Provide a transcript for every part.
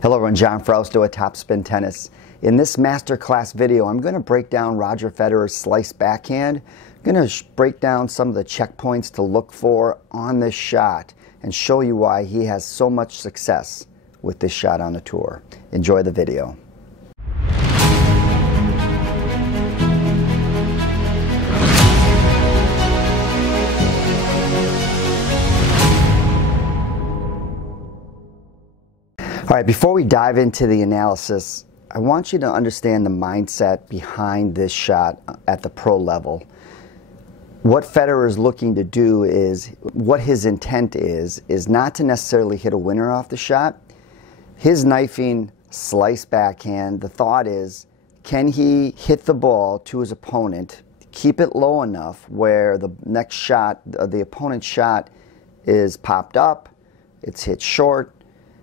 Hello everyone, John Frausto at Topspin Tennis. In this masterclass video, I'm going to break down Roger Federer's slice backhand. I'm going to break down some of the checkpoints to look for on this shot and show you why he has so much success with this shot on the tour. Enjoy the video. All right, before we dive into the analysis, I want you to understand the mindset behind this shot at the pro level. What Federer is looking to do is, what his intent is not to necessarily hit a winner off the shot. His knifing slice backhand, the thought is, can he hit the ball to his opponent, keep it low enough where the next shot, the opponent's shot is popped up, it's hit short.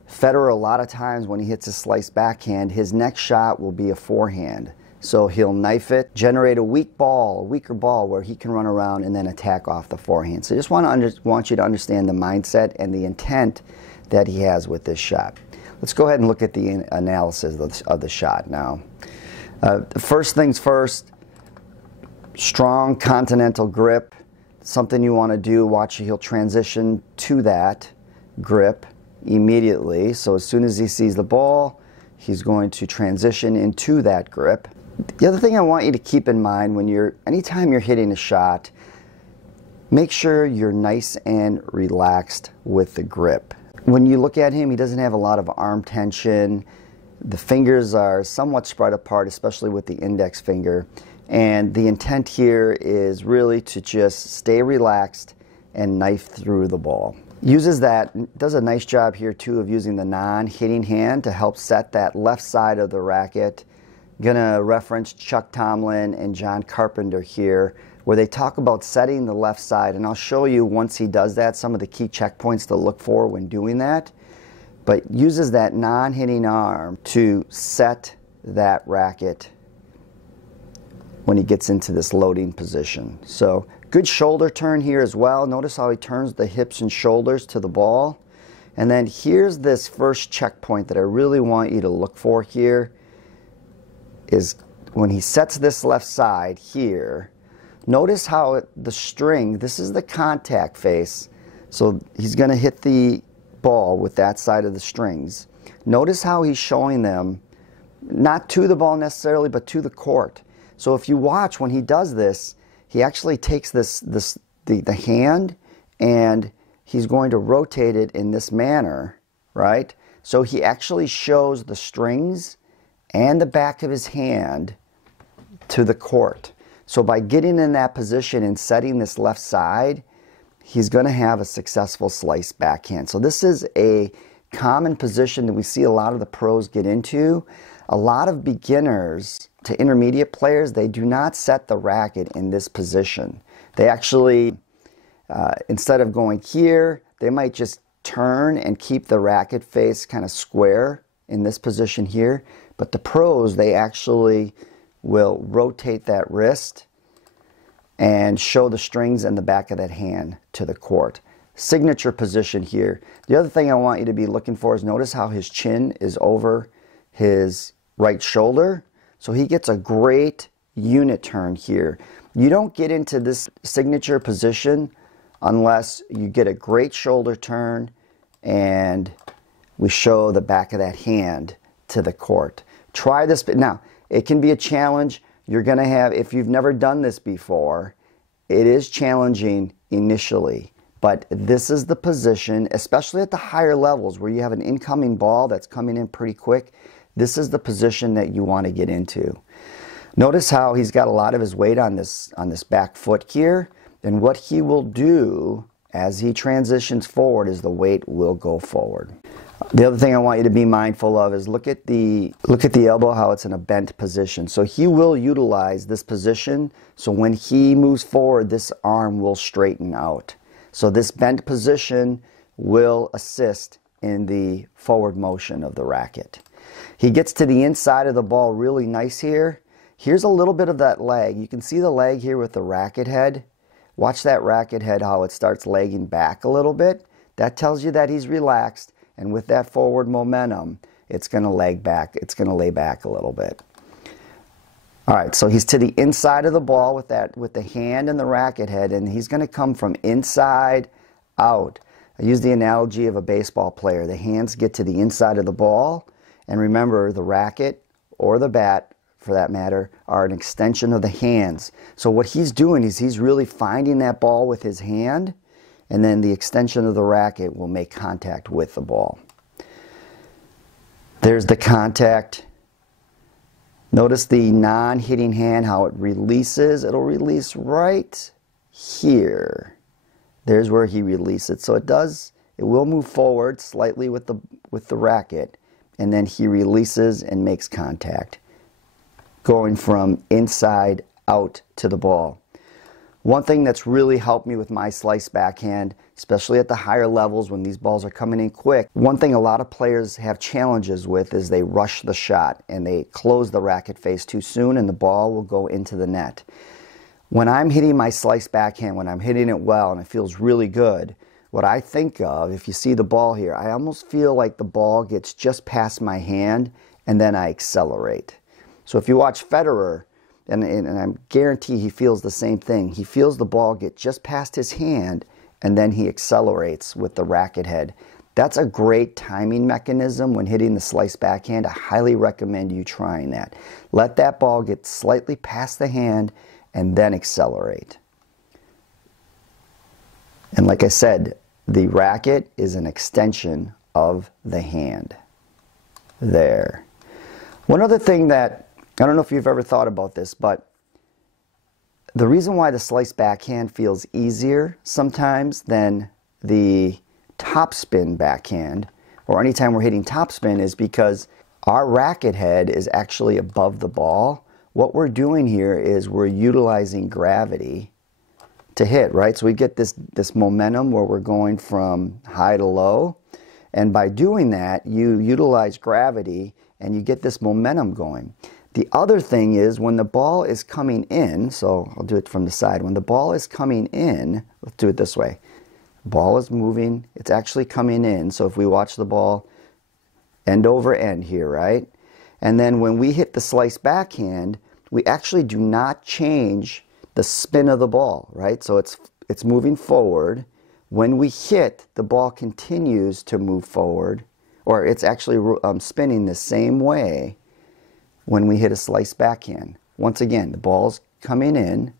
Federer, a lot of times when he hits a slice backhand, his next shot will be a forehand. So he'll knife it, generate a weaker ball where he can run around and then attack off the forehand. So I just want you to understand the mindset and the intent that he has with this shot. Let's go ahead and look at the analysis of the shot now. First things first, strong continental grip. Something you want to do, watch he'll transition to that grip immediately. So as soon as he sees the ball, he's going to transition into that grip. The other thing I want you to keep in mind anytime you're hitting a shot, make sure you're nice and relaxed with the grip. When you look at him, he doesn't have a lot of arm tension. The fingers are somewhat spread apart, especially with the index finger. And the intent here is really to just stay relaxed and knife through the ball. Does a nice job here too of using the non-hitting hand to help set that left side of the racket. Gonna reference Chuck Tomlin and John Carpenter here, where they talk about setting the left side, and I'll show you once he does that some of the key checkpoints to look for when doing that. But uses that non-hitting arm to set that racket when he gets into this loading position. So good shoulder turn here as well. Notice how he turns the hips and shoulders to the ball. And then here's this first checkpoint that I really want you to look for here is when he sets this left side here. Notice how the string, this is the contact face. So he's going to hit the ball with that side of the strings. Notice how he's showing them, not to the ball necessarily, but to the court. So if you watch when he does this, he actually takes the hand and he's going to rotate it in this manner, right? So he actually shows the strings and the back of his hand to the court. So by getting in that position and setting this left side, he's going to have a successful slice backhand. So this is a common position that we see a lot of the pros get into. A lot of beginners to intermediate players, they do not set the racket in this position. They actually, instead of going here, they might just turn and keep the racket face kind of square in this position here. But the pros, they actually will rotate that wrist and show the strings and the back of that hand to the court. Signature position here. The other thing I want you to be looking for is notice how his chin is over his right shoulder. So he gets a great unit turn here. You don't get into this signature position unless you get a great shoulder turn and we show the back of that hand to the court. Try this. Now, it can be a challenge. You're going to have, if you've never done this before, it is challenging initially. But this is the position, especially at the higher levels where you have an incoming ball that's coming in pretty quick. This is the position that you want to get into. Notice how he's got a lot of his weight on this back foot here. And what he will do as he transitions forward is the weight will go forward. The other thing I want you to be mindful of is look at the elbow, how it's in a bent position. So he will utilize this position. So when he moves forward, this arm will straighten out. So this bent position will assist in the forward motion of the racket. He gets to the inside of the ball really nice here. Here's a little bit of that leg. You can see the leg here with the racket head. Watch that racket head, how it starts lagging back a little bit. That tells you that he's relaxed, and with that forward momentum, it's going to lag back. It's going to lay back a little bit. All right, so he's to the inside of the ball with the hand and the racket head, and he's going to come from inside out. I use the analogy of a baseball player. The hands get to the inside of the ball, and remember, the racket or the bat, for that matter, are an extension of the hands. So what he's doing is he's really finding that ball with his hand, and then the extension of the racket will make contact with the ball. There's the contact. Notice the non-hitting hand, how it releases. It'll release right here. There's where he releases it. So it will move forward slightly with the racket, and then he releases and makes contact, going from inside out to the ball. One thing that's really helped me with my slice backhand, especially at the higher levels when these balls are coming in quick, one thing a lot of players have challenges with is they rush the shot and they close the racket face too soon and the ball will go into the net. When I'm hitting my slice backhand, when I'm hitting it well and it feels really good, what I think of, if you see the ball here, I almost feel like the ball gets just past my hand and then I accelerate. So if you watch Federer, and I guarantee he feels the same thing. He feels the ball get just past his hand and then he accelerates with the racket head. That's a great timing mechanism when hitting the slice backhand. I highly recommend you trying that. Let that ball get slightly past the hand and then accelerate. And like I said, the racket is an extension of the hand. There. One other thing that I don't know if you've ever thought about this, but the reason why the slice backhand feels easier sometimes than the topspin backhand, or anytime we're hitting topspin, is because our racket head is actually above the ball. What we're doing here is we're utilizing gravity to hit, right? So we get this momentum where we're going from high to low, and by doing that, you utilize gravity and you get this momentum going. The other thing is when the ball is coming in, so I'll do it from the side. When the ball is coming in, let's do it this way. Ball is moving, it's actually coming in. So if we watch the ball end over end here, right? And then when we hit the slice backhand, we actually do not change the spin of the ball, right? So it's moving forward. When we hit, the ball continues to move forward, or it's actually spinning the same way when we hit a slice backhand. Once again, the ball's coming in,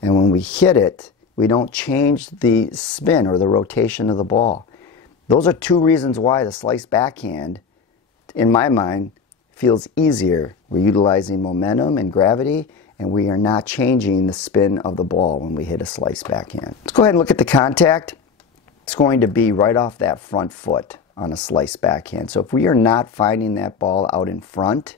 and when we hit it, we don't change the spin or the rotation of the ball. Those are two reasons why the slice backhand, in my mind, feels easier. We're utilizing momentum and gravity, and we are not changing the spin of the ball when we hit a slice backhand. Let's go ahead and look at the contact. It's going to be right off that front foot on a slice backhand. So if we are not finding that ball out in front,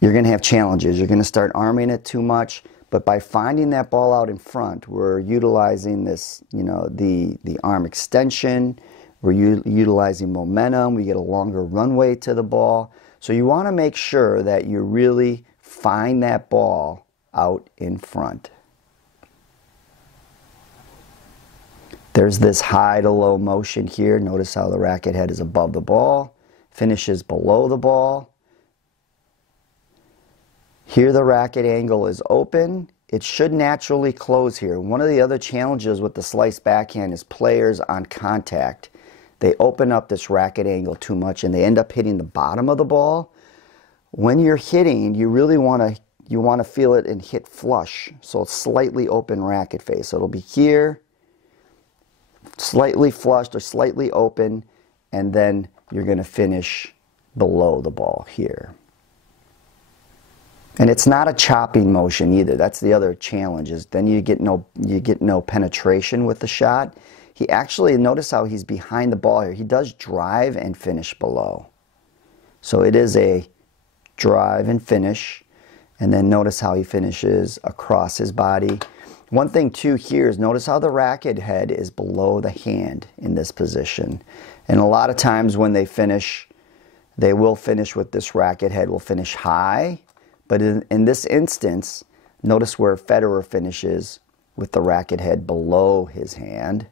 you're going to have challenges. You're going to start arming it too much, but by finding that ball out in front, we're utilizing this, the arm extension, we're utilizing momentum, we get a longer runway to the ball. So you want to make sure that you really find that ball out in front. There's this high to low motion here. Notice how the racket head is above the ball, finishes below the ball. Here the racket angle is open. It should naturally close here. One of the other challenges with the slice backhand is players on contact. They open up this racket angle too much and they end up hitting the bottom of the ball. When you're hitting, you really want to feel it and hit flush. So it's slightly open racket face. So it'll be here, slightly flushed or slightly open, and then you're going to finish below the ball here. And it's not a chopping motion either. That's the other challenge, is then you get no penetration with the shot. He actually, notice how he's behind the ball here. He does drive and finish below. So it is a drive and finish, and then notice how he finishes across his body. One thing too here is notice how the racket head is below the hand in this position. And a lot of times when they finish, they will finish with this racket head will finish high. But in this instance, notice where Federer finishes with the racket head below his hand.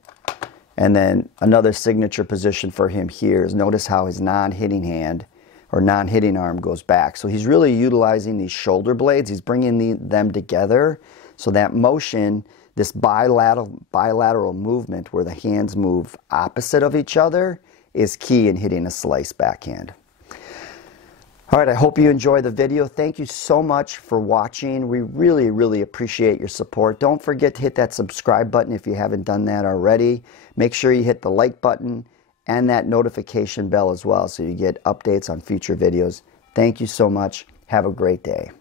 And then another signature position for him here is notice how his non-hitting hand or non-hitting arm goes back. So he's really utilizing these shoulder blades. He's bringing them together. So that motion, this bilateral movement where the hands move opposite of each other, is key in hitting a slice backhand. All right, I hope you enjoyed the video. Thank you so much for watching. We really, really appreciate your support. Don't forget to hit that subscribe button if you haven't done that already. Make sure you hit the like button and that notification bell as well so you get updates on future videos. Thank you so much. Have a great day.